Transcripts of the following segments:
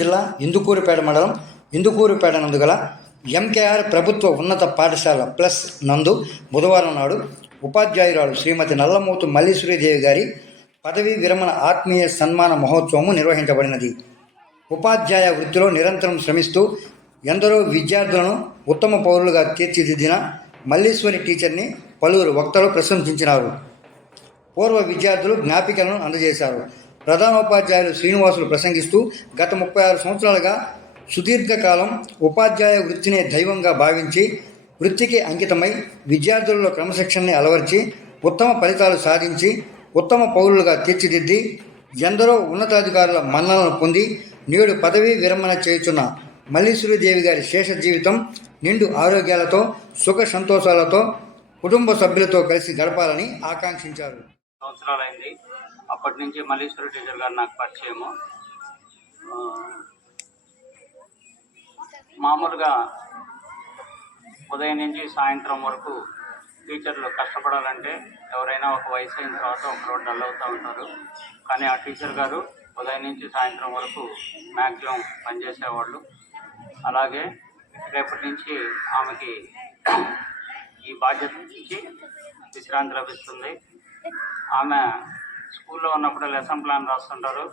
జిల్లా ఇందుకూరుపేట మండలం ఇందుకూరుపేట నందు గల ఎంకేఆర్ ప్రభుత్వ ఉన్నత పాఠశాల ప్లస్ నందు బుధవారం నాడు ఉపాధ్యాయురాలు శ్రీమతి నల్లమోతు మల్లీశ్వరీదేవి గారి పదవీ విరమణ ఆత్మీయ సన్మాన మహోత్సవం నిర్వహించబడినది. ఉపాధ్యాయ వృత్తిలో నిరంతరం శ్రమిస్తూ ఎందరో విద్యార్థులను ఉత్తమ పౌరులుగా తీర్చిదిద్దిన మల్లీశ్వరి టీచర్ని పలువురు వక్తలు ప్రశంసించినారు. పూర్వ విద్యార్థులు జ్ఞాపికలను అందజేశారు. ప్రధానోపాధ్యాయులు శ్రీనివాసులు ప్రసంగిస్తూ గత 36 సంవత్సరాలుగా సుదీర్ఘకాలం ఉపాధ్యాయ వృత్తినే దైవంగా భావించి వృత్తికి అంకితమై విద్యార్థులలో క్రమశిక్షణని అలవర్చి ఉత్తమ ఫలితాలు సాధించి ఉత్తమ పౌరులుగా తీర్చిదిద్ది ఎందరో ఉన్నతాధికారుల మన్ననలు పొంది నేడు పదవీ విరమణ చేయుచున్న మల్లీశ్వరీదేవి గారి శేష జీవితం నిండు ఆరోగ్యాలతో సుఖ సంతోషాలతో కుటుంబ సభ్యులతో కలిసి గడపాలని ఆకాంక్షించారు. సంవత్సరాలైంది. అప్పటి నుంచి మల్లీశ్వరి టీచర్ గారు నాకు పరిచయము. మామూలుగా ఉదయం నుంచి సాయంత్రం వరకు టీచర్లు కష్టపడాలంటే ఎవరైనా ఒక వయసు అయిన తర్వాత ఒకరోజు డల్ అవుతూ ఉంటారు. కానీ ఆ టీచర్ గారు ఉదయం నుంచి సాయంత్రం వరకు మ్యాక్సిమం పనిచేసేవాళ్ళు. అలాగే రేపటి నుంచి ఆమెకి ఈ బాధ్యత నుంచి విశ్రాంతి లభిస్తుంది. ఆమె స్కూల్లో ఉన్నప్పుడు లెసన్ ప్లాన్ రాస్తుంటారు.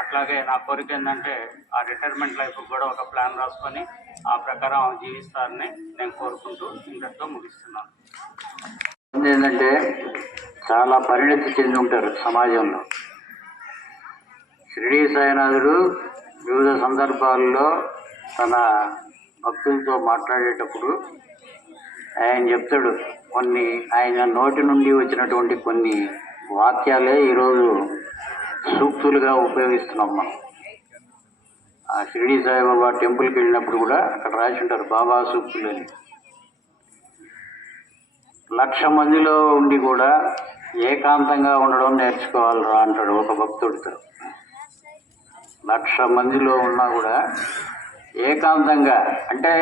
అట్లాగే నా కోరిక ఏంటంటే ఆ రిటైర్మెంట్ లైఫ్కి కూడా ఒక ప్లాన్ రాసుకొని ఆ ప్రకారం ఆమె జీవిస్తారని నేను కోరుకుంటూ ఇంతటితో ముగిస్తున్నాను. ఏంటంటే చాలా పరిణతి చెంది ఉంటారు సమాజంలో. షిరిడీ సాయినాథుడు వివిధ సందర్భాల్లో తన భక్తులతో మాట్లాడేటప్పుడు ఆయన చెప్తాడు, కొన్ని ఆయన నోటి నుండి వచ్చినటువంటి కొన్ని వాక్యాలే ఈరోజు సూక్తులుగా ఉపయోగిస్తున్నాం మనం. ఆ షిరిడీ సాయిబాబా టెంపుల్కి వెళ్ళినప్పుడు కూడా అక్కడ రాసి ఉంటారు బాబా సూక్తులు అని. 1,00,000 మందిలో ఉండి కూడా ఏకాంతంగా ఉండడం నేర్చుకోవాలరా అంటాడు ఒక భక్తుడితో. 1,00,000 మందిలో ఉన్నా కూడా ఏకాంతంగా అంటే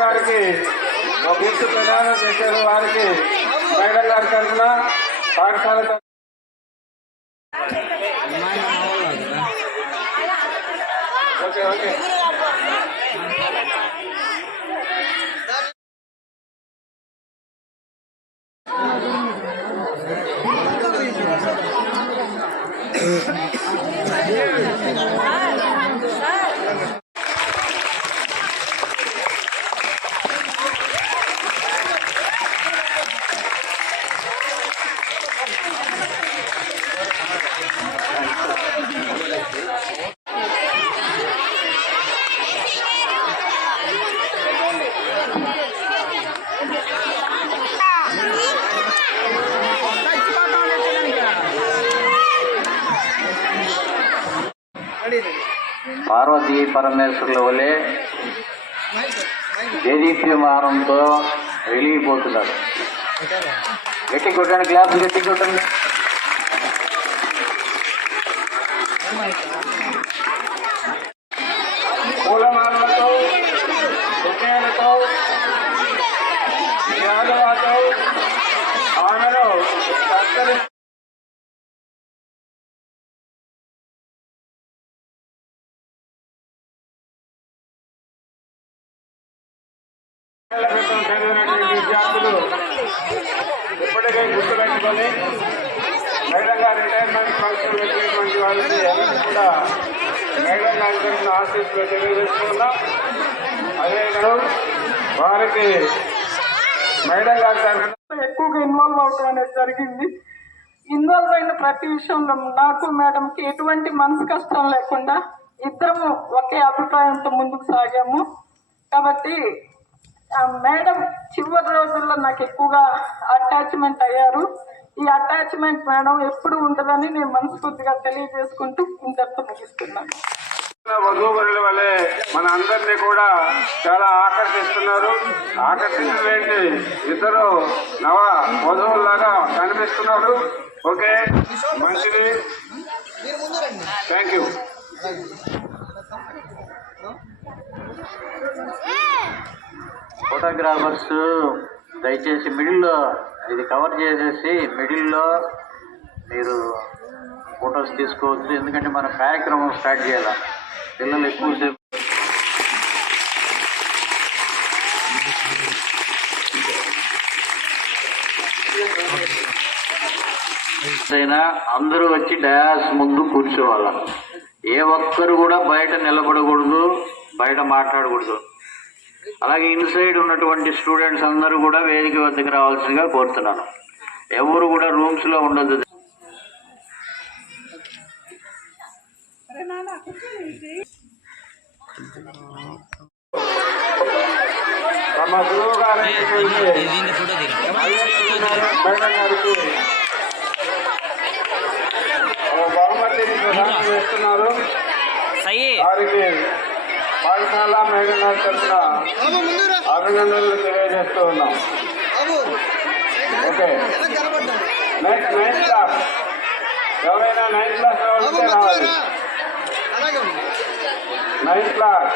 వారికి గుర్తు ప్రదానం చేశారు. వారికి మేడం గారి తరఫున పాఠశాల ఓకే ఓకే పార్వతీ పరమేశ్వరుల వలె దేదీప్యమానంతో వెలిగిపోతున్నారు. గట్టి కొట్టండి, క్లాస్ గట్టి కొట్టండి. పూలమాలతో బొకేలతో యాదవాతో ఆమెను సత్కరి విద్యార్థులు ఇప్పటికే గుర్తుపెట్టుకొని మేడం గారి రిటైర్మెంట్ ఫంక్షన్ పెట్టేటువంటి వాళ్ళకి కూడా మేడం గారి తరఫున ఆశీస్సులు తెలియజేస్తున్నాం. అదేవిధంగా వారికి మేడం గారి తరఫున ఎక్కువగా ఇన్వాల్వ్ అవడం అనేది జరిగింది. ఇన్వాల్వ్ అయిన ప్రతి విషయంలో నాకు మేడంకి ఎటువంటి మనసు కష్టం లేకుండా ఇద్దరము ఒకే అభిప్రాయంతో ముందుకు సాగాము. కాబట్టి మేడం చివరి రోజుల్లో నాకు ఎక్కువగా అటాచ్మెంట్ అయ్యారు. ఈ అటాచ్మెంట్ మేడం ఎప్పుడు ఉంటుందని నేను మనస్ఫూర్తిగా తెలియజేసుకుంటూ ఇంతటితో ముగిస్తున్నాను. వధూవరుల వలె మన అందరినీ కూడా చాలా ఆకర్షిస్తున్నారు. ఆకర్షించలేంటి, ఇద్దరు నవ వధువుల్లాగా కనిపిస్తున్నారు. ఓకే, మంచిది. Thank you. ఫోటోగ్రాఫర్స్ దయచేసి మిడిల్లో ఇది కవర్ చేసేసి మిడిల్లో మీరు ఫొటోస్ తీసుకోవచ్చు. ఎందుకంటే మన కార్యక్రమం స్టార్ట్ చేయాలి. పిల్లలు ఎక్కువసేపు అయినా అందరూ వచ్చి డయాస్ ముందు కూర్చోవాల. ఏ ఒక్కరు కూడా బయట నిలబడకూడదు, బయట మాట్లాడకూడదు. అలాగే ఇన్సైడ్ ఉన్నటువంటి స్టూడెంట్స్ అందరూ కూడా వేదిక వద్దకు రావాల్సిందిగా కోరుతున్నాను. ఎవరు కూడా రూమ్స్ లో ఉండదు. తమ గురువు గారికి బహుమతిని ప్రదానం చేస్తున్నారు. వారికి పాఠశాల మేఘనా తరఫున అభినందనలు తెలియజేస్తూ ఉన్నాం. Okay, next 9th class. ఎవరైనా 9th క్లాస్ వస్తే రావాలి. 9th క్లాస్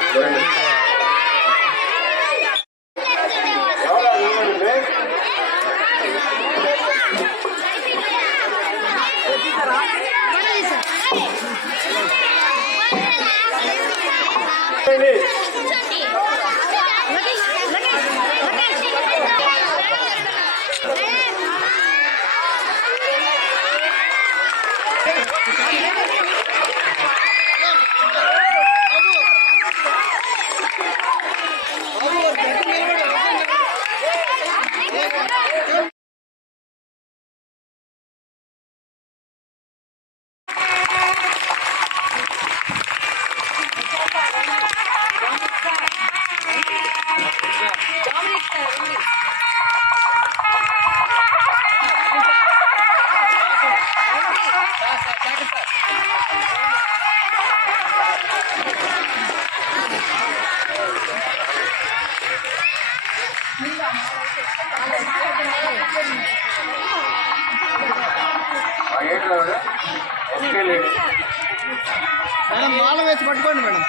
మేడం మాల వేసి పట్టుకోండి. మేడం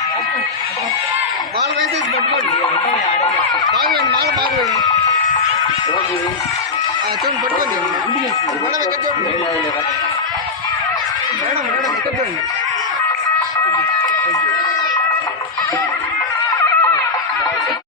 మాల వేసేసి పట్టుకోండి. బాగా వేయండి, మాల బాగా వేయండి. చూడండి, పట్టుకోండి. మేడం ఇక్కడ చూడండి. మేడం ఇక్కడ చూడండి.